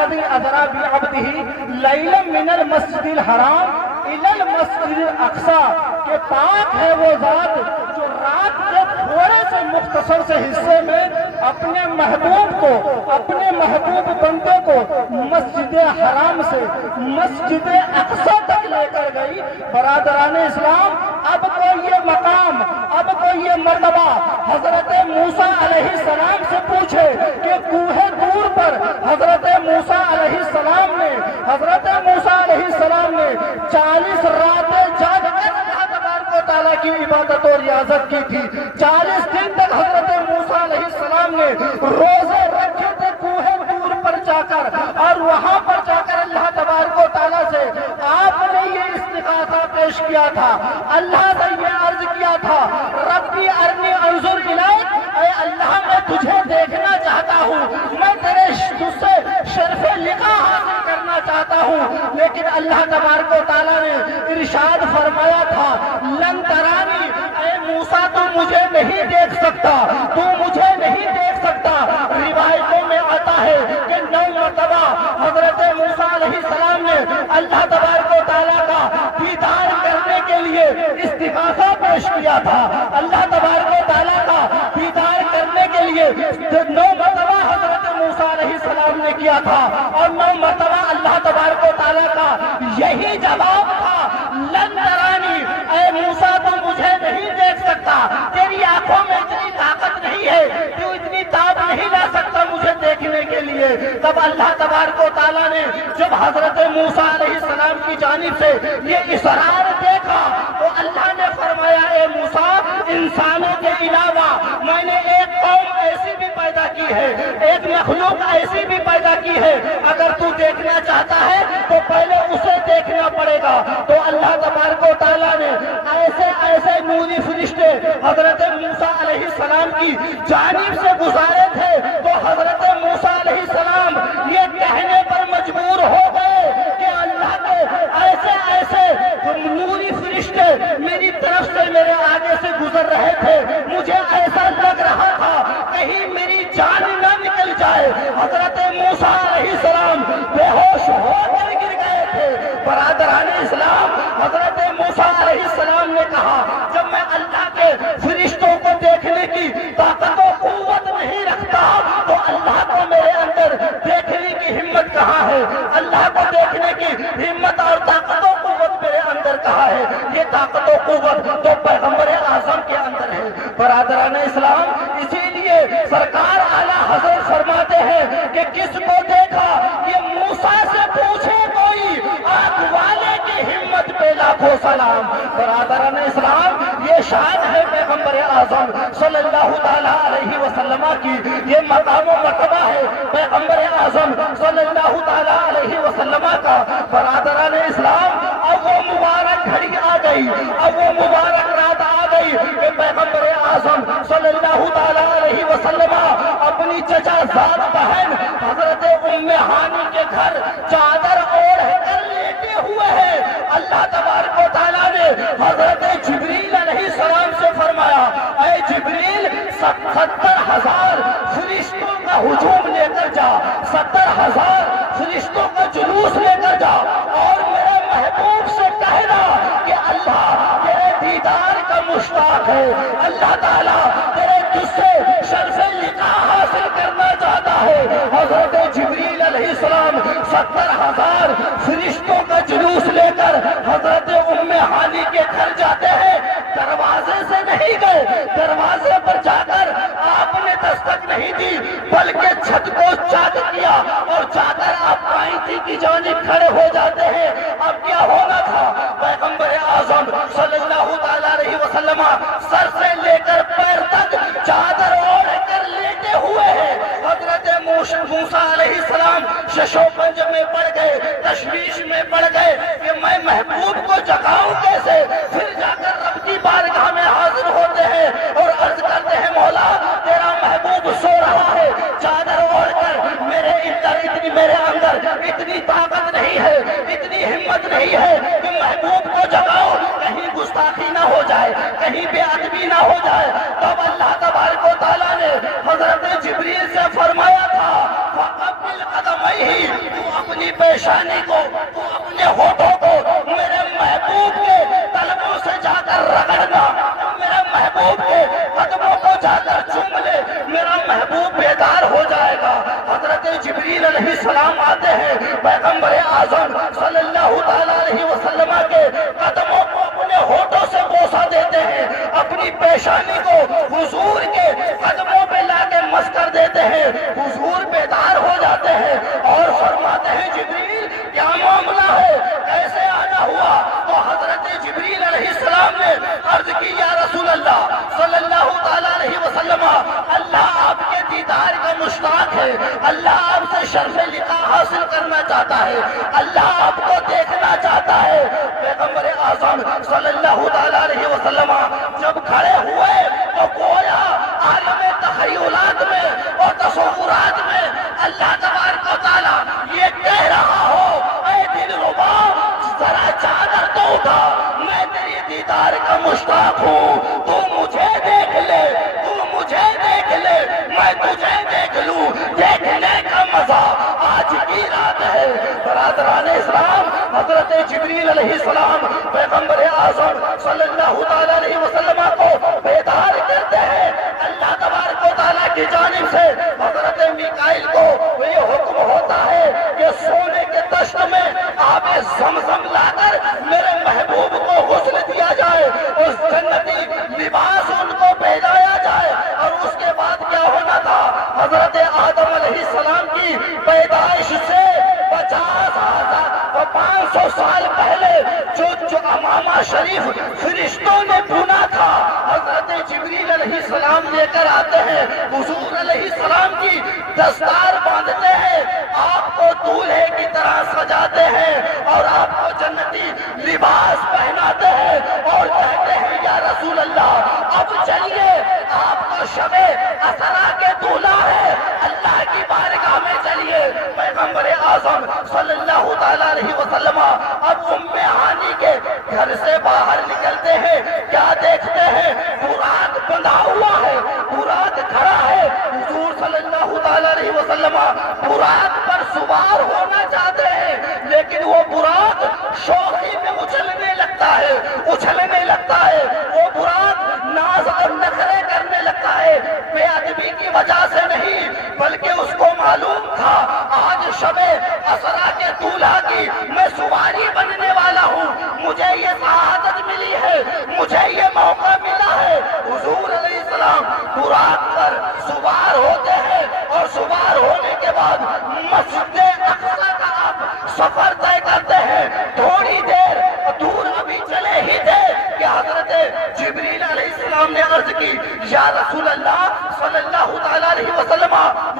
الذی اسری بعبدہ لیلا من المسجد الحرام الی المسجد الاقصی کہ پاک ہے وہ ذات جو رات کے تھوڑے سے مختصر سے حصے میں اپنے محبوب کو، اپنے محبوب بندے کو مسجد حرام سے مسجد اقصی تک لے کر گئی۔ برادران اسلام، اب تو یہ مقام، اب تو یہ مرتبہ حضرت موسیٰ علیہ السلام سے پوچھے کہ کوہ طور پر حضرت موسیٰ علیہ السلام نے 40 راتیں جاگ کر اللہ تبارک و تعالیٰ کی عبادت اور ریاضت کی تھی۔ 40 دن تک حضرت موسیٰ علیہ السلام نے روزے رکھے تھے کوہ طور پر جا کر، اور وہاں پر جا کر اللہ تبارک و تعالیٰ سے آپ نے یہ استغاثہ پیش کیا تھا، اللہ سے یہ عرض کیا تھا، ربی ارنی انظر الیک، اے اللہ میں تجھے دیکھنا چاہتا ہوں، میں تیرے تجھ سے شرف لقاء حاصل کرنا چاہتا ہوں۔ لیکن اللہ تبارک و تعالیٰ نے ارشاد فرمایا تھا، لن ترانی، اے موسیٰ تو مجھے نہیں دیکھ سکتا، تو مجھے نہیں دیکھ سکتا۔ روایتوں میں آتا ہے کہ 9 مرتبہ حضرت موسیٰ علیہ السلام نے اللہ تبارک و تعالیٰ کا دیدار کرنے کے لیے استغاثہ پیش کیا تھا، اللہ تبارک و تعالیٰ کا دیدار کرنے کے لیے 9 مرتبہ حضرت موسیٰ علیہ السلام نے کیا تھا، اور 9 مرتبہ اللہ تبارک و تعالیٰ کا یہی جواب تھا، لن ترانی، اے موسیٰ تو مجھے نہیں دیکھ سکتا، تیری آنکھوں میں اتنی طاقت نہیں ہے، تو اتنی تاب نہیں لا سکتا مجھے دیکھنے کے لیے۔ تب اللہ تبارک و تعالیٰ نے جب حضرت موسیٰ علیہ السلام کی جانب سے یہ اصرار دیکھا تو اللہ نے فرمایا، اے موسیٰ، انسانوں کے علاوہ میں نے ایک قوم ایسی بھی پیدا کی ہے، ایک مخلوق ایسی بھی پیدا کی ہے، اگر تو دیکھنا چاہتا ہے تو پہلے اسے دیکھنا پڑے گا۔ تو اللہ تبارک و تعالیٰ نے ایسے نوری فرشتے حضرت موسیٰ علیہ السلام کی جانب سے گزارے تھے، تو حضرت موسیٰ علیہ السلام یہ کہنے پر مجبور ہو گئے کہ اللہ کے ایسے نوری فرشتے میری طرف سے میرے آگے سے گزر رہے تھے، مجھے ایسا لگ رہا تھا کہیں میری جان نہ نکل جائے۔ حضرت موسیٰ علیہ السلام بے ہوش ہو کر گر گئے تھے۔ برادران اسلام، حضرت موسیٰ علیہ السلام نے کہا، جب میں اللہ کے فرشتوں کو دیکھنے کی طاقت و قوت نہیں رکھتا تو اللہ کو میرے اندر دیکھنے کی ہمت کہاں ہے؟ اللہ کو دیکھنے کی ہمت اور طاقت و قوت میرے اندر کہاں ہے؟ یہ طاقت و قوت تو پیغمبر اعظم کے اندر ہے۔ برادران اسلام، اسی لیے سرکار اعلیٰ حضرت فرماتے ہیں کہ کس کو دیکھا یہ موسیٰ سے پوچھے کوئی، آنکھ والے کی ہمت پہ لاکھوں سلام۔ برادران اسلام، یہ شان ہے پیغمبر اعظم صلی اللہ تعالیٰ علیہ وسلم کی، یہ مقام و مرتبہ ہے پیغمبر اعظم صلی اللہ تعالیٰ علیہ وسلم کا۔ برادران اسلام، اب وہ مبارک گھڑی آ گئی، اب وہ مبارک رات آ گئی کہ پیغمبر اعظم صلی اللہ تعالیٰ علیہ وسلم اپنی چچا زاد بہن حضرت ام ہانی کے گھر چادر اوڑھ کر لیٹے ہوئے ہیں۔ اللہ تبارک و تعالیٰ نے حضرت جبریل علیہ السلام سے فرمایا، اے جبریل، 70,000 فرشتوں کا ہجوم لے کر جا، 70,000 فرشتوں کا جلوس لے کر جا، اور میرے محبوب سے کہنا کہ اللہ تیرے دیدار کا مشتاق ہے، اللہ تعالیٰ تیرے تجھ سے شرف لقاء حاصل کرنا چاہتا ہے۔ حضرت جبریل علیہ السلام 70,000 فرشتوں کا جلوس لے کر حضرت ام ہانی کے گھر جاتے ہیں۔ دروازے سے نہیں گئے، دروازے پر جا کر آپ نے دستک نہیں دی، بلکہ چھت کو چاک کیا اور جا کر آپ پائنتی کی جانب کھڑے ہو جاتے ہیں۔ اب کیا ہونا تھا؟ پیغمبر اعظم صلی اللہ تعالیٰ علیہ وسلم سر سے لے کر پیر تک چادر اوڑھ کر لیٹے ہوئے ہیں۔ حضرت موسیٰ علیہ السلام شش و پنج میں پڑ گئے، تشویش میں پڑ گئے کہ میں محبوب کو جگاؤں کیسے؟ پھر جا کر رب کی بارگاہ میں حاضر ہوتے ہیں اور عرض کرتے ہیں، مولا تیرا محبوب سو رہا ہے، چادر اوڑھ کر، میرے اندر اتنی طاقت نہیں ہے، اتنی ہمت نہیں ہے کہ محبوب کو جگاؤ، کہیں گستاخی نہ ہو جائے، کہیں بے ادبی نہ ہو جائے۔ تب اللہ تبارک و تعالیٰ نے حضرت جبریل سے فرمایا تھا، فَقَبِّلْ قَدَمَيْهِ نہیں، تو اپنی پیشانی کو، تو اپنے ہونٹوں کو میرے محبوب کے قلبوں سے جا کر رگڑنا، میرے محبوب کے قدموں کو جا کر چوم لے، میرا محبوب بیدار ہو جائے گا۔ حضرت جبریل علیہ السلام آتے ہیں، پیغمبر اعظم صلی اللہ تعالیٰ علیہ وسلم کے قدموں کو اپنے ہونٹوں سے بوسہ دیتے ہیں، اپنی پیشانی کو حضور کے قدموں پہ لا کے مس کر دیتے ہیں، حضور بیدار ہو جاتے ہیں اور فرماتے ہیں جبریل کیا معاملہ ہے، کیسے آنا ہوا؟ تو حضرت جبریل علیہ السلام نے عرض کی یا رسول اللہ صلی اللہ تعالیٰ علیہ وسلم، اللہ آپ کے دیدار کا مشتاق ہے، اللہ آپ سے شرف لقاء حاصل کرنا چاہتا ہے، اللہ آپ کو دیکھنا چاہتا ہے۔ پیغمبر اعظم صلی اللہ تعالیٰ علیہ وسلم جب کھڑے ہوئے تو گویا عالم تخیلات میں اور تصورات میں اللہ تبارک و تعالیٰ یہ کہہ رہا ہو اے دل ربا ذرا چادر تو اٹھا، میں تیری دیدار کا مشتاق ہوں، تو مجھے دیکھ لے، تو مجھے دیکھ لے، میں تجھے دیکھ لوں، دیکھنے کا مزہ آج کی رات ہے۔ برادران اسلام، حضرت جبریل علیہ السلام پیغمبر اعظم صلی اللہ تعالیٰ علیہ وسلم کو بیدار کرتے ہیں، اللہ تبارک و تعالیٰ کی جانب سے حضرت میکائیل کو یہ حکم ہوتا ہے کہ سونے کے دشت میں آب زمزم لا کر میرے محبوب کو غسل دیا جائے، اس جنتی لباس ان کو پہنایا جائے، اور اس کے بعد کیا ہونا تھا؟ حضرت آدم علیہ السلام کی پیدائش سے 500 سال پہلے جو امامہ شریف فرشتوں نے بنا تھا، حضرت جبریل علیہ السلام لے کر آتے ہیں، حضور علیہ السلام کی دستار باندھتے ہیں، آپ کو دولہے کی طرح سجاتے ہیں اور آپ کو جنتی لباس پہناتے ہیں اور کہتے ہیں یا رسول اللہ اب چلیے، آپ کو شب اسرا کے دولہا ہے، اللہ کی بارگاہ میں چلیے۔ پیغمبر اعظم صلی اللہ تعالیٰ علیہ وسلم اب ام ہانی کے گھر سے باہر نکلتے ہیں، کیا دیکھتے ہیں؟ براق بندھا ہوا ہے، براق کھڑا ہے، حضور صلی اللہ تعالیٰ علیہ وسلم براق پر سوار ہونا چاہتے ہیں، لیکن وہ براق شوخی میں اچھلنے لگتا ہے، اچھلنے لگتا ہے، وہ براق ناز اور نخرے کرنے لگتا ہے، بے ادبی کی وجہ سے نہیں بلکہ اس کو معلوم تھا آج شب اسرا کے دولہا کی میں سواری بننے والا ہوں، مجھے یہ سعادت ملی ہے، مجھے یہ موقع ملا ہے۔ حضور علیہ السلام براق پر سوار ہوتے ہیں اور سوار ہونے کے بعد مسجد اقصی کا آپ سفر طے کرتے ہیں، تھوڑی دیر دور ابھی چلے ہی تھے کہ حضرت جبریل علیہ السلام نے عرض کی یا رسول اللہ صلی اللہ تعالیٰ علیہ وسلم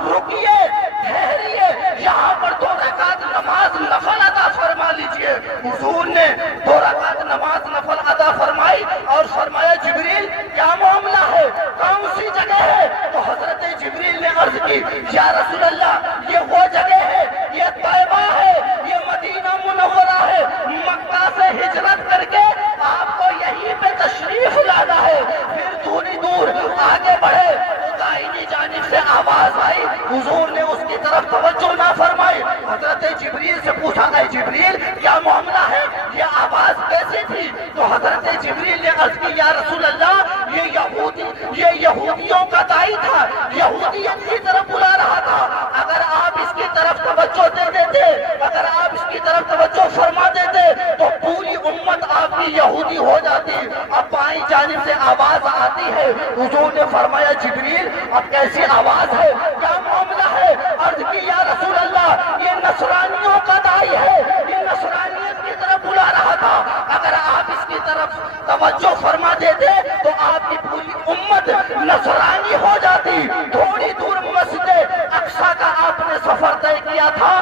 رکیے، ٹھہریے، یہاں پر 2 رکعت نماز نفل ادا فرما لیجئے۔ حضور نے 2 رکعت نماز نفل ادا فرمائی اور فرمایا جبریل کیا معاملہ ہے، کون سی جگہ ہے؟ تو حضرت جبریل نے عرض کی یا رسول اللہ یہ وہ جگہ ہے، یہ طیبہ ہے، یہ مدینہ منورہ ہے، مکہ سے ہجرت کر کے آپ کو یہیں پہ تشریف لانا ہے۔ پھر تھوڑی دور آگے بڑھے تو دائنی جانب سے آواز آئی، حضور نے اس کی طرف توجہ نہ فرمائی، حضرت جبریل سے پوچھا اے جبریل کیا معاملہ ہے، یہ آواز کیسی تھی؟ تو حضرت جبریل نے عرض کی یا رسول اللہ یہ یہودیوں کا دائی تھا، یہودیت کی طرف بلا رہا تھا، اگر آپ اس کی طرف توجہ دے دیتے، اگر آپ اس کی طرف توجہ فرما دیتے تو پوری امت آپ کی یہودی ہو جاتی۔ اب بائیں جانب سے آواز آتی ہے، حضور نے فرمایا جبریل اب کیسی آواز ہے، کیا معاملہ ہے؟ عرض کی یا رسول اللہ یہ نصرانیوں کا دائی ہے، یہ نصرانیت کی طرف بلا رہا تھا، اگر آپ اس کی طرف توجہ فرما دیتے تو آپ کی پوری امت نصرانی ہو جاتی۔ تھوڑی دور مسجد اقصی کا آپ نے سفر طے کیا تھا،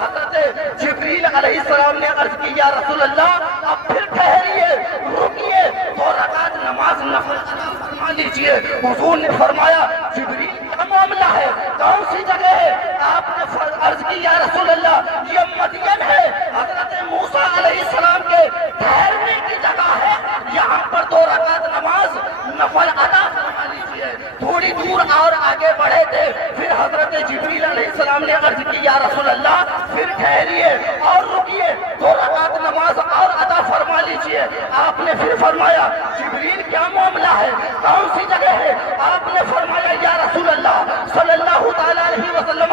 حضرت جبریل علیہ السلام نے عرض کی یا رسول اللہ اب پھر ٹھہریے، رکیے، 2 رکعت نماز نفل ادا فرما لیجئے۔ حضور نے فرمایا جبریل کیا معاملہ ہے، کون سی جگہ ہے؟ آپ نے عرض کی یا رسول اللہ یہ مدین ہے، حضرت موسیٰ علیہ السلام کے ٹھہرنے کی جگہ ہے، یہاں پر 2 رکعت نماز نفل ادا فرما لیجئے۔ تھوڑی دور اور آگے بڑھے تھے، پھر حضرت جبریل علیہ السلام السلام نے عرض کی یا رسول اللہ پھر ٹھہریے اور رکیے، 2 رکعت نماز اور ادا فرما لیجیے۔ آپ نے پھر فرمایا جبریل کیا معاملہ ہے، کون سی جگہ ہے؟ آپ نے فرمایا یا رسول اللہ صلی اللہ تعالیٰ علیہ وسلم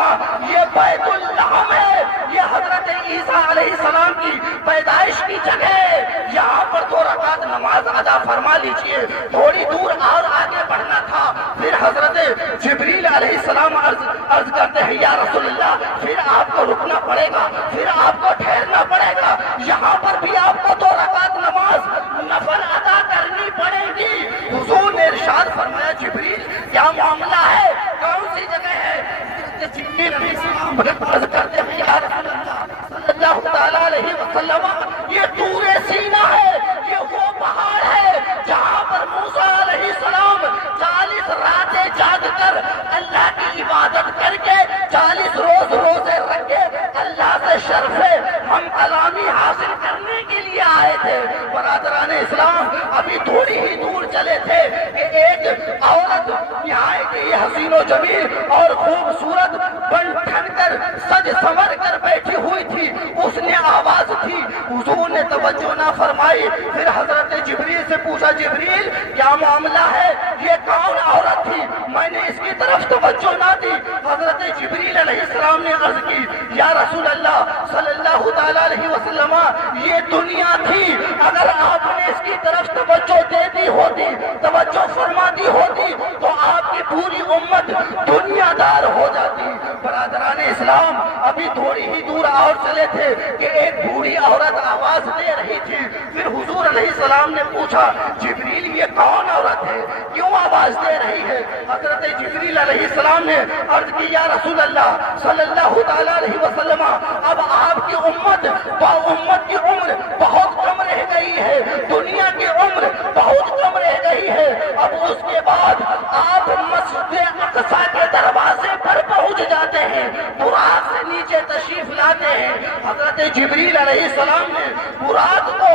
یہ بیت اللحم ہے، یہ حضرت عیسیٰ علیہ السلام کی پیدائش کی جگہ ہے، یہاں پر 2 رکعت نماز ادا فرما لیجیے۔ تھوڑی دور اور آگے بڑھنا تھا، پھر حضرت جبریل علیہ السلام عرض کرتے ہیں یا رسول اللہ پھر آپ کو رکنا پڑے گا، پھر آپ کو ٹھہرنا پڑے گا، یہاں پر بھی آپ کو 2 رکعت نماز نفل ادا کرنی پڑے گی۔ حضور نے ارشاد فرمایا جبریل کیا معاملہ ہے، کون سی جگہ ہے؟ جبریل علیہ السلام عرض کرتے ہیں یا رسول اللہ صلی اللہ تعالیٰ علیہ وسلم یہ طور سینہ ہے، یہ وہ پہاڑ ہے جہاں پر موسیٰ علیہ السلام 40 راتیں جاگ کر اللہ کی عبادت کر کے 40 روز روزے رکھ کے اللہ سے شرف ہم کلامی حاصل کرنے کے لیے آئے تھے۔ برادران اسلام ابھی تھوڑی ہی دور چلے تھے کہ ایک عورت نہایت ہی حسین و جمیل اور خوبصورت بن ٹھن کر سج سنور کر بیٹھی ہوئی تھی، اس نے آواز تھی، حضور نے توجہ نہ فرمائی، پھر حضرت جبریل سے پوچھا جبریل کیا معاملہ ہے، یہ کون عورت تھی، میں نے اس کی طرف توجہ نہ دی۔ حضرت جبریل علیہ السلام نے عرض کی یا رسول اللہ صلی اللہ تعالیٰ علیہ وسلم یہ دنیا تھی، اگر آپ نے اس کی طرف توجہ دے دی ہوتی، توجہ فرما دی ہوتی تو آپ کی پوری امت دنیا دار ہو جاتی۔ برادران اسلام ابھی تھوڑی ہی دور اور چلے تھے کہ ایک بوڑھی عورت آواز دے رہی تھی، پھر حضور علیہ السلام نے پوچھا جبریل یہ کون عورت ہے، کیوں آواز دے رہی ہے؟ حضرت جبریل علیہ السلام نے عرض کی یا رسول اللہ صلی اللہ تعالیٰ علیہ وسلم اب آپ کی امت کی عمر بہت کم رہ گئی ہے، دنیا کی عمر بہت کم رہ گئی ہے، اب اس کے بعد آپ مسجد اقصی کے دروازے پر پہنچ جاتے ہیں، براق سے نیچے تشریف لاتے ہیں۔ حضرت جبریل علیہ السلام نے براق کو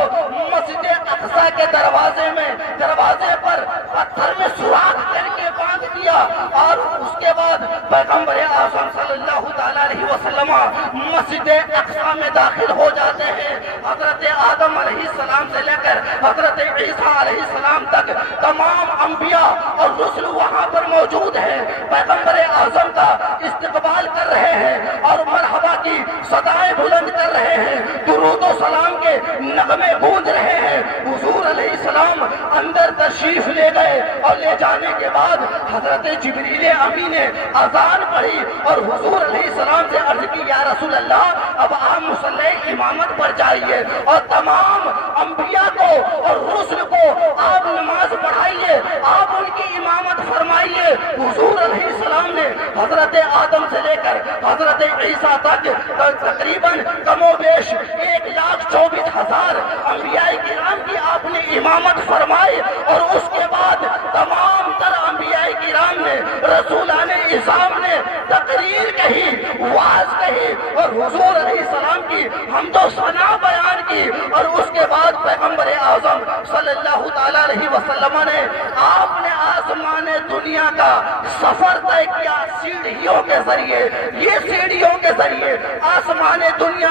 مسجد اقصی کے دروازے پر پتھر میں سوراخ کر کے باندھ دیا، اور اس کے بعد پیغمبر اعظم صلی اللہ تعالیٰ علیہ وسلم مسجد اقصی میں داخل ہو جاتے ہیں۔ حضرت آدم علیہ السلام سے لے کر حضرت عیسیٰ علیہ السلام تک تمام انبیاء اور رسل وہاں پر موجود ہیں، پیغمبر اعظم کا استقبال کر رہے ہیں اور مرحبا کی صدائیں بلند کر رہے ہیں، درود و سلام کے نغمے گونج رہے ہیں۔ حضور علیہ السلام اندر تشریف لے گئے اور لے جانے کے بعد حضرت جبریل امی نے اذان پڑھی اور حضور علیہ السلام سے عرض کی یا رسول اللہ اب آپ مصلی امامت پر جائیے اور تمام انبیاء کو اور رسل کو آپ نماز پڑھائیے، آپ ان کی امامت فرمائیے۔ حضور علیہ السلام نے حضرت آدم سے لے کر حضرت عیسیٰ تک تقریباً کم و بیش 1,24,000 انبیاء کرام کی آپ نے امامت فرمائی، اور اس کے بعد تمام تر انبیاء کرام نے رسولان اعظام نے تقریر کہی، واعظ کہی اور حضور علیہ السلام کی حمد و ثنا بیان کی، اور اس کے بعد پیغمبر اعظم صلی اللہ تعالیٰ علیہ وسلم نے آپ نے آسمان دنیا کا سفر طے کیا سیڑھیوں کے ذریعے۔ یہ سیڑھیوں کے ذریعے آسمان دنیا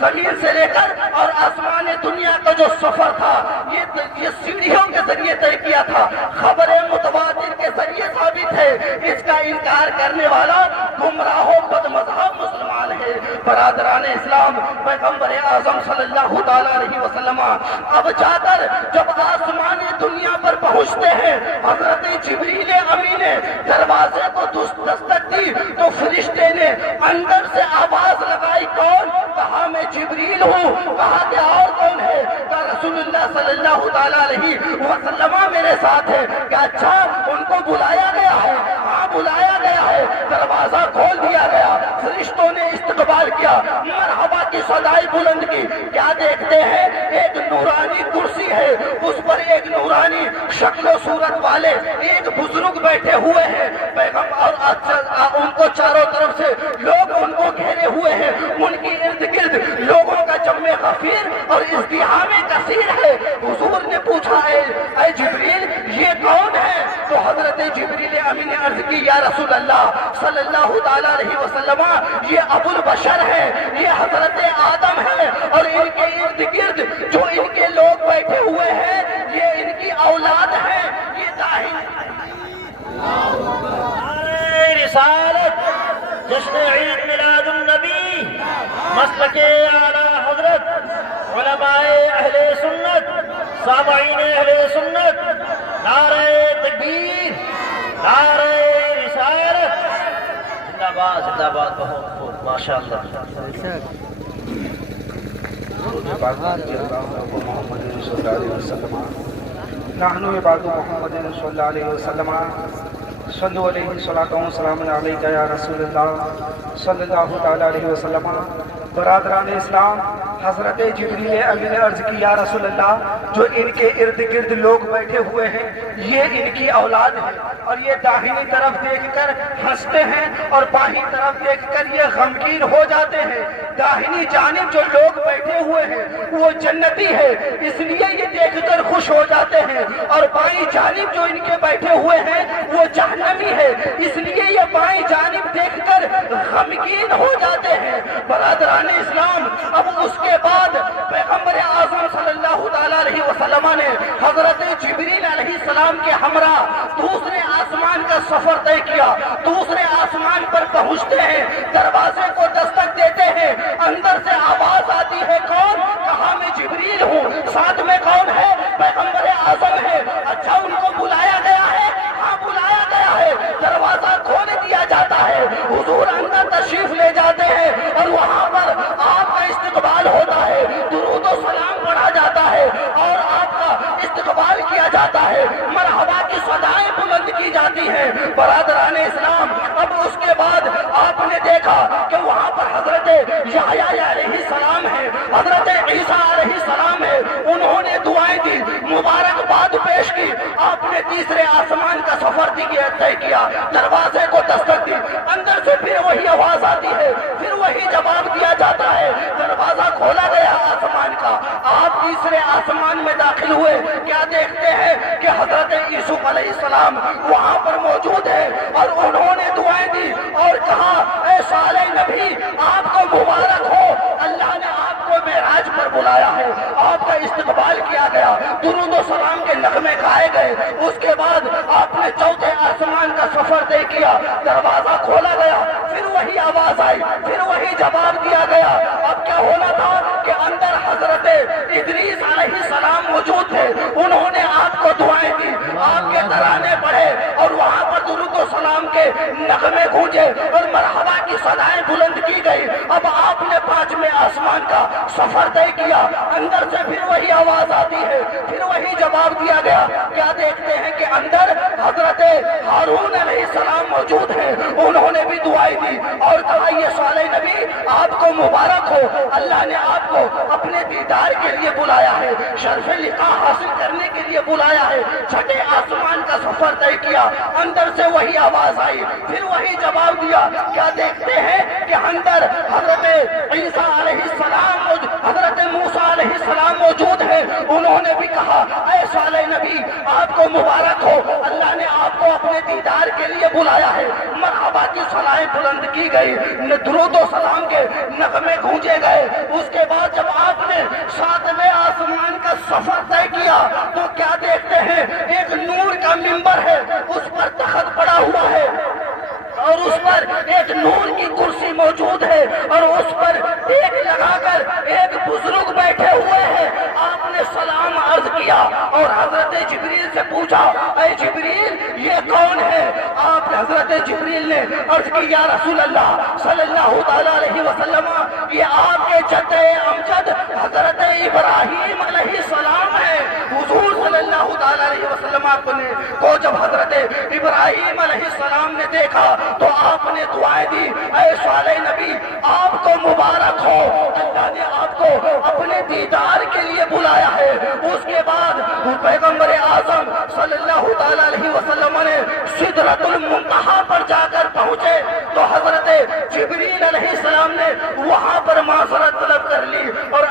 زمین سے لے کر اور آسمان دنیا کا جو سفر تھا یہ سیڑھیوں کے ذریعے طے کیا تھا، خبر متواتر کے ذریعے ثابت ہے، اس کا انکار کرنے والا گمراہ و بد مذہب مسلمان ہے۔ برادران اسلام پیغمبر اعظم صلی اللہ تعالیٰ علیہ وسلم اب جا کر جب آسمان دنیا پر پہنچتے ہیں، حضرت جبریل امی نے دروازے کو دستک دی تو فرشتے نے اندر سے آواز لگائی کون؟ کہا میں جبریل ہوں۔ کہا کہ اور کون ہے؟ کہا رسول اللہ صلی اللہ تعالیٰ علیہ وسلم میرے ساتھ ہے۔ کہ اچھا ان کو بلایا گیا ہے؟ ہاں بلایا گیا ہے۔ دروازہ کھول دیا گیا، فرشتوں نے استقبال کیا، مرحبا کی صدائیں بلند کی۔ کیا دیکھتے ہیں؟ ایک نورانی کرسی ہے، اس پر ایک نورانی شکل و صورت والے ایک بزرگ بیٹھے ہوئے ہیں، پیغمبر اور ان کو چاروں طرف سے لوگ ان کو گھیرے ہوئے ہیں، ان کی ارد گرد لوگوں کا جم غفیر اور ازدحام کثیر ہے۔ حضور نے پوچھا اے جبریل یہ کون ہے؟ تو حضرت جبریل امین نے عرض کی یا رسول اللہ صلی اللہ تعالیٰ علیہ وسلم یہ ابو البشر ہے، یہ حضرت آدم ہے، اور ان کے ارد گرد جو ان کے لوگ بیٹھے ہوئے ہیں یہ ان کی اولاد ہے۔ یہ ظاہر رسالت، جشن عید میلاد النبی، مسلک اعلیٰ حضرت، علماء اہل سنت، سامعین اہل سنت، نعرہ تکبیر، نعرہ رسالت، زندہ باد زندہ باد، بہت خوب ماشاءاللہ۔ نحن عباد محمد صلی اللہ علیہ وسلم صلو علیہ صلاۃ و سلام علیک یا رسول اللہ صلی اللہ تعالی علیہ وسلم۔ برادران اسلام، حضرت جبریل امین نے عرض کی یا رسول اللہ جو ان کے ارد گرد لوگ بیٹھے ہوئے ہیں یہ ان کی اولاد ہے، اور یہ داہنی طرف دیکھ کر ہنستے ہیں اور بائیں طرف دیکھ کر یہ غمگین ہو جاتے ہیں۔ داہنی جانب جو لوگ بیٹھے ہوئے ہیں وہ جنتی ہے، اس لیے یہ دیکھ کر خوش ہو جاتے ہیں، اور بائیں جانب جو ان کے بیٹھے ہوئے ہیں وہ جہنمی ہے، اس لیے یہ بائیں جانب دیکھ کر غمگین ہو جاتے ہیں۔ برادران اسلام، اب اس کے بعد پیغمبر اعظم صلی اللہ تعالیٰ علیہ وسلم نے حضرت جبریل علیہ السلام کے ہمراہ دوسرے آسمان کا سفر طے کیا۔ دوسرے آسمان پر پہنچتے ہیں، دروازے کو دستک دیتے ہیں، اندر سے آواز آتی ہے کون؟ کہا میں جبریل ہوں۔ ساتھ میں کون ہے؟ پیغمبر اعظم ہے۔ اچھا ان کو بلایا گیا ہے؟ ہاں بلایا گیا ہے۔ دروازہ کھول دیا جاتا ہے، حضور اندر تشریف لے جاتے ہیں، اور وہاں پر آپ کا استقبال ہوتا ہے، درود و سلام پڑھا جاتا ہے اور آپ کا استقبال کیا جاتا ہے، مرحبا کی صدائیں بلند کی جاتی ہیں۔ برادران اسلام، اب اس کے بعد آپ نے دیکھا کہ وہاں پر حضرت یحییٰ علیہ السلام ہے، حضرت عیسیٰ علیہ السلام ہے، انہوں نے دعائیں دی، مبارکباد پیش کی۔ آپ نے تیسرے آسمان کا سفر طے کیا، دروازے کو دستک دی، اندر سے پھر وہی آواز آتی ہے، پھر وہی جواب دیا جاتا ہے، دروازہ کھولا گیا آسمان کا۔ آپ تیسرے آسمان میں داخل ہوئے، کیا دیکھتے ہیں کہ حضرت یوسف علیہ السلام وہاں پر موجود ہے، اور انہوں نے دعائیں دی اور کہا اے صالح نبی آپ کو مبارک ہو، اللہ نے آپ کو معراج پر بلایا ہے، آپ کا استقبال کیا گیا، درود و سلام کے نغمے گائے گئے۔ اس کے بعد آپ نے چوتھے آسمان کا سفر طے کیا، دروازہ کھولا گیا، پھر وہی آواز آئی، پھر وہی جواب دیا گیا۔ اب کیا ہونا تھا کہ اندر حضرت ادریس علیہ السلام موجود تھے، انہوں نے آپ کو دعائیں دی، آپ کے ترانے پڑھے، اور وہاں پر درود و سلام کے نغمے گونجے اور مرحبا کی صدائیں بلند کی گئی۔ اب آپ نے پانچویں آسمان کا سفر طے کیا، اندر سے پھر وہی آواز آتی ہے، پھر وہی جواب دیا گیا۔ کیا دیکھتے ہیں کہ اندر حضرت ہارون علیہ السلام موجود ہیں، انہوں نے بھی دعائیں دی اور کہا یہ صالح نبی آپ کو مبارک ہو، اللہ نے آپ کو اپنے دیدار کے لیے بلایا ہے، شرف لقاء حاصل کرنے کے لیے بلایا ہے۔ چھٹے آسمان کا سفر طے کیا، اندر سے وہی آواز آئی، پھر وہی جواب دیا۔ کیا دیکھتے ہیں کہ اندر حضرت عیسیٰ علیہ السلام، حضرت موسیٰ علیہ السلام موجود ہیں، انہوں نے بھی کہا اے صالح نبی آپ کو مبارک ہو، اللہ نے آپ کو اپنے دیدار کے لیے بلایا ہے۔ مرحبا کی صلائیں بلند کی گئی، درود و سلام کے نغمے گونجے گئے۔ اس کے بعد جب آپ نے ساتویں آسمان کا سفر طے کیا تو کیا دیکھتے ہیں ایک نور کا منبر ہے، اس پر تخت پڑا ہوا ہے، اور اس پر ایک نور کی کرسی موجود ہے، اور اس پر ایک لگا کر ایک بزرگ بیٹھے ہوئے ہیں۔ آپ نے سلام عرض کیا اور حضرت جبریل سے پوچھا اے جبریل یہ کون ہے؟ آپ حضرت جبریل نے عرض کی یا رسول اللہ صلی اللہ تعالیٰ علیہ وسلم یہ آپ کے جد امجد حضرت ابراہیم علیہ السلام ہے۔ حضور صلی اللہ تعالیٰ علیہ وسلم کو جب حضرت ابراہیم علیہ السلام نے دیکھا تو آپ نے دعائیں دی اے صالح نبی آپ کو مبارک ہو، اللہ نے آپ کو اپنے دیدار کے لیے بلایا ہے۔ اس کے بعد پیغمبر اعظم صلی اللہ تعالیٰ علیہ وسلم نے سدرۃ المنتہا پر جا کر پہنچے تو حضرت جبریل علیہ السلام نے وہاں پر معذرت طلب کر لی اور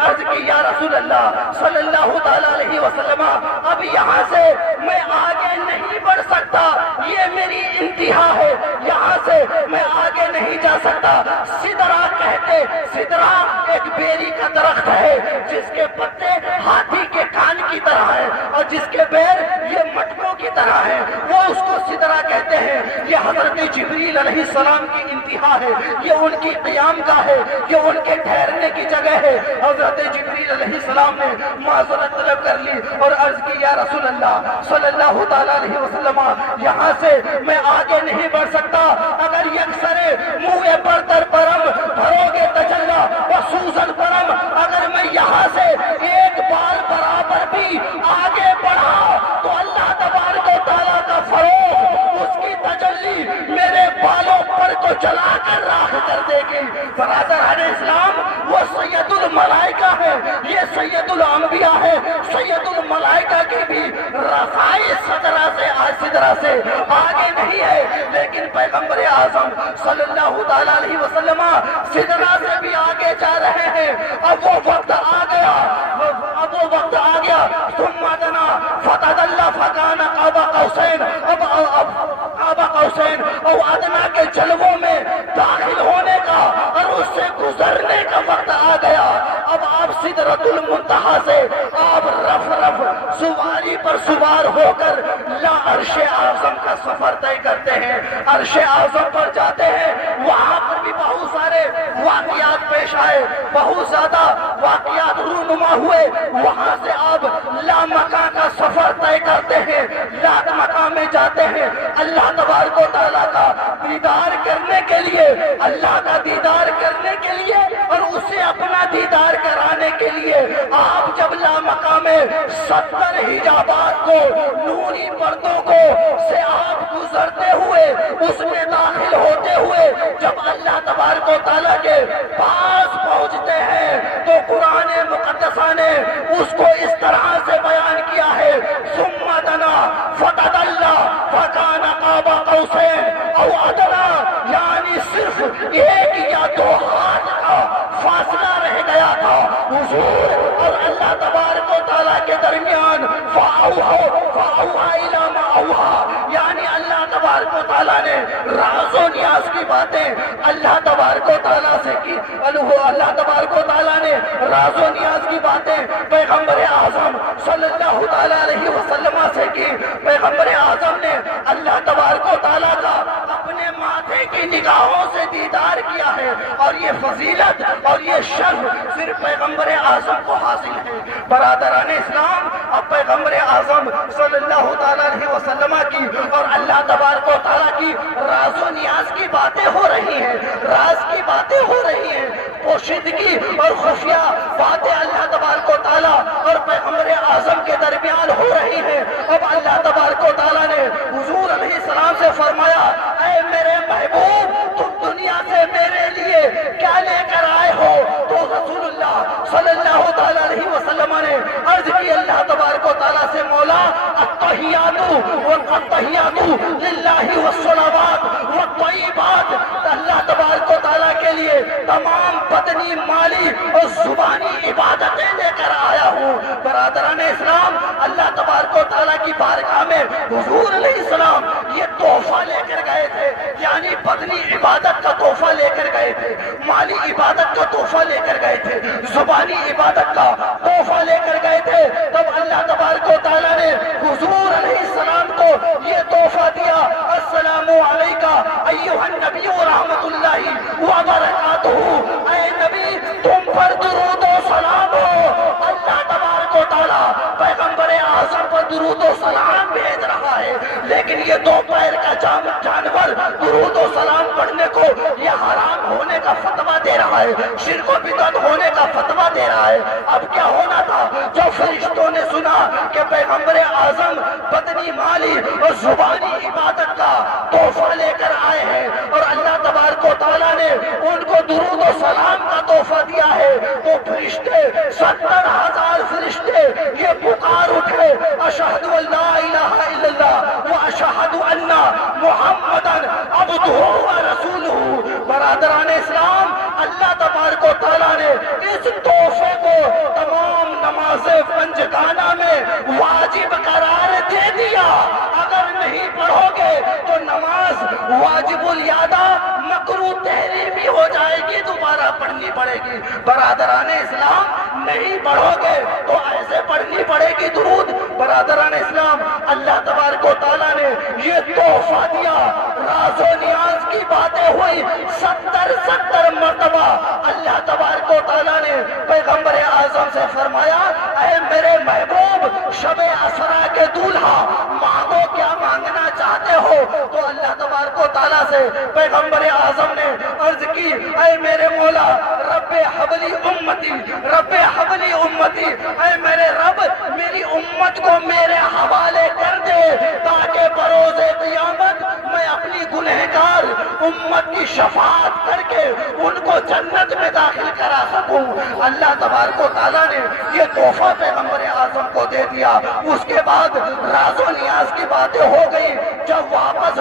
رسول اللہ صلی اللہ تعالیٰ علیہ وسلم اب یہاں سے میں آگے نہیں بڑھ سکتا، یہ میری انتہا ہے، یہاں سے میں آگے نہیں جا سکتا۔ سدرا کہتے، سدرا ایک بیری کا درخت ہے جس کے پتے ہاتھی کے کان کی طرح ہیں اور جس کے بیر یہ مٹکوں کی طرح ہیں، وہ اس کو سدرا کہتے ہیں۔ یہ حضرت جبریل علیہ السلام کی انتہا ہے، یہ ان کی قیام گاہ ہے، یہ ان کے ٹھہرنے کی جگہ ہے۔ حضرت جبریل علیہ السلام نے معذرت طلب کر لی اور عرض کی یا رسول اللہ صلی اللہ تعالیٰ علیہ وسلم یہاں سے میں آگے نہیں بڑھ سکتا، اگر یکسر منہ پر در پرم بھرو گے تجلا و سوزن پرم، اگر میں یہاں سے ایک بال برابر بھی آگے بڑھا تو اللہ تبارک و تعالیٰ کا فروغ، اس کی تجلی میرے بالوں پر کو جلا کر راکھ کر دے گی۔ برادران اسلام، وہ سید الملائکہ ہے، یہ سید الانبیاء ہے، سید الملائکہ کی بھی رسائی سدرا سے آگے نہیں ہے، لیکن پیغمبر اعظم صلی اللہ تعالیٰ علیہ وسلم سدرا سے بھی آگے جا رہے ہیں۔ اب وہ وقت آ گیا، اب وہ وقت آ گیا، ثم دنا فتدلی فکان قاب قوسین، اب قاب قوسین او ادنا کے جلووں میں داخل ہونے کا اور اس سے گزرنے کا وقت آ گیا۔ اب آپ سدرۃ المنتہا سے آپ رف رف سواری پر سوار ہو کر لا عرش اعظم کا سفر طے کرتے ہیں، عرش اعظم پر جاتے ہیں۔ وہاں پر بھی بہت سارے واقعات پیش آئے، بہت زیادہ واقعات رونما ہوئے۔ وہاں سے آپ لا مکان کا سفر طے کرتے ہیں، لا مکان میں جاتے ہیں اللہ تبارک و تعالیٰ کا دیدار کرنے کے لیے، اللہ کا دیدار کرنے کے لیے اور اسے اپنا دیدار کرانے کے لیے۔ آپ جب لا مکان میں 70 حجابات کو، نوری پردوں کو سے آپ گزرتے ہوئے، اس میں داخل ہوتے ہوئے جب اللہ تبارک و تعالیٰ کے پاس پہنچتے ہیں تو قرآن مقدسہ نے اس کو اس طرح سے بیان کیا ہے، ثم دنا فتدلی فکان قاب قوسین او ادنا، یعنی صرف ایک یا دو ہاتھ کا فاصلہ رہ گیا تھا حضور اور اللہ تبارک و تعالیٰ کے درمیان۔ فأوحى إلى ما أوحى، یعنی اللہ تبارک و تعالیٰ نے راز و نیاز کی باتیں اللہ تبارک و تعالیٰ سے کی، اللہ تبارک و تعالیٰ نے راز و نیاز کی باتیں پیغمبر اعظم صلی اللہ تعالیٰ علیہ وسلم سے کی۔ پیغمبر اعظم نے اللہ تبارک و تعالیٰ کا اپنے ماتھے کی نگاہوں سے دیدار کیا ہے، اور یہ فضیلت اور یہ شرف صرف پیغمبر اعظم کو حاصل ہے۔ برادران اسلام، اب پیغمبر اعظم صلی اللہ تعالیٰ علیہ وسلم کی اور اللہ تبارک و تعالیٰ کی راز و نیاز کی باتیں ہو رہی ہیں، راز کی باتیں ہو رہی ہیں، پوشیدگی اور خفیہ باتیں اللہ تبارک و تعالیٰ اور پیغمبر اعظم کے درمیان ہو رہی ہیں۔ اب اللہ تبارک و تعالیٰ نے حضور علیہ السلام سے فرمایا، اے میرے محبوب، تم دنیا سے میرے لیے کیا لے کر آئے ہو؟ تو رسول اللہ صلی اللہ تعالیٰ علیہ وسلم نے عرض کی اللہ تبارک و تعالیٰ سے، مولا التحیات والتحیات للہ والصلوات والطیبات، اللہ تبارک و تعالیٰ کے لیے تمام بدنی، مالی اور زبانی عبادتیں لے کر آیا ہوں۔ برادران اسلام، اللہ تبارک و تعالیٰ کی بارگاہ میں حضور علیہ السلام یہ تحفہ لے کر گئے تھے، یعنی بدنی عبادت کا تحفہ لے کر گئے تھے، مالی عبادت کا تحفہ لے کر گئے تھے، زبانی عبادت کا تحفہ لے کر گئے تھے۔ تب اللہ تبارک و تعالیٰ نے حضور علیہ السلام کو یہ تحفہ دیا، السلام علیکہ ایھا النبی ورحمۃ اللہ وبرکاتہ، اے نبی تم پر درود و سلام ہو۔ اللہ تبارک و تعالیٰ پیغمبر اعظم پر درود و سلام بھیج رہا ہے، لیکن یہ دو پیر کا جانور درود و سلام پڑھنے کو یہ حرام ہونے کا فتویٰ دے رہا ہے، شرک و بدعت ہونے کا فتویٰ دے رہا ہے۔ اب کیا ہونا تھا؟ جب فرشتوں نے سنا کہ پیغمبر اعظم بدنی، مالی اور زبانی عبادت کا تحفہ لے کر آئے ہیں اور اللہ تبارک و تعالیٰ نے ان کو درود و سلام کا تحفہ دیا ہے، تو فرشتے 70,000 فرشتے یہ پکار اٹھے، اشہد ان لا الہ الا اللہ واشہد ان محمدن عبدہ ورسولہ۔ برادران اسلام، اللہ تبارک و تعالیٰ نے اس تحفے کو تمام دوبارہ پڑھنی پڑے گی۔ برادران اسلام نہیں پڑھو گے تو ایسے پڑھنی پڑے گی درود۔ برادران اسلام، اللہ تبارک و تعالیٰ نے یہ تحفہ دیا، راز و نیاز کی باتیں ہوئی 70 مرتبہ۔ اللہ تبارک و تعالیٰ نے پیغمبر اعظم سے فرمایا، اے میرے محبوب شب اسرا کے دولہا، مانگو کیا مانگنا چاہتے ہو؟ تو اللہ تبارک و تعالیٰ سے پیغمبر اعظم نے عرض کی، اے میرے مولا رب حبلی امتی، رب حبلی امتی، اے میرے رب میری امت کو میرے حوالے کر دے تاکہ بروز قیامت میں اپنی گنہگار امت کی شفاعت کر کے ان کو جنت میں داخل کرا سکوں۔ اللہ تبارک و تعالیٰ نے یہ تحفہ پیغمبر اعظم کو دے دیا۔ اس کے بعد راز و نیاز کی باتیں ہو گئی۔ جب واپس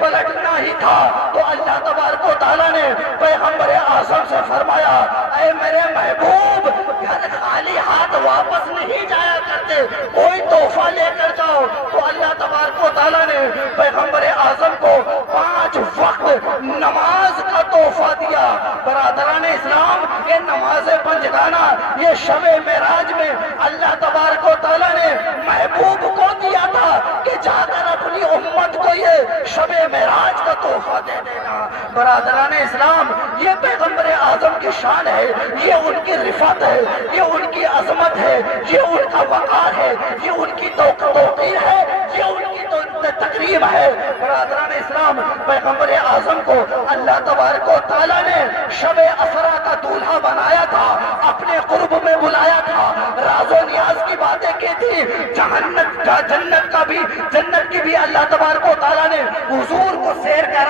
پلٹنا ہی تھا تو اللہ تبارک و تعالیٰ نے پیغمبر اعظم سے فرمایا، اے میرے محبوب گھر خالی ہاتھ واپس نہیں جایا کرتے، کوئی تحفہ لے کر جاؤ۔ تو اللہ تبارک و تعالیٰ نے پیغمبر اعظم کو 5 وقت نماز کا تحفہ دیا۔ برادران اسلام، یہ نماز پنجگانہ یہ شب معراج میں اللہ تبارک و تعالیٰ نے محبوب کو دیا تھا کہ جا کر اپنی امت کو یہ شب معراج کا تحفہ دے دینا۔ برادران اسلام، یہ پیغمبر اعظم کی شان ہے، یہ ان کی رفعت ہے، یہ ان کی عظمت ہے، یہ ان کا وقار ہے، یہ ان کی توقیر ہے، یہ ان کی تقریب ہے۔ برادران اسلام، پیغمبر اعظم کو اللہ تبارک و تعالیٰ نے شب اسرا کا دولہا بنایا تھا، اپنے قرب میں بلایا تھا، راز و نیاز کی باتیں کی تھی، جنت کی بھی اللہ تبارک و تعالیٰ نے حضور کو سیر کرا۔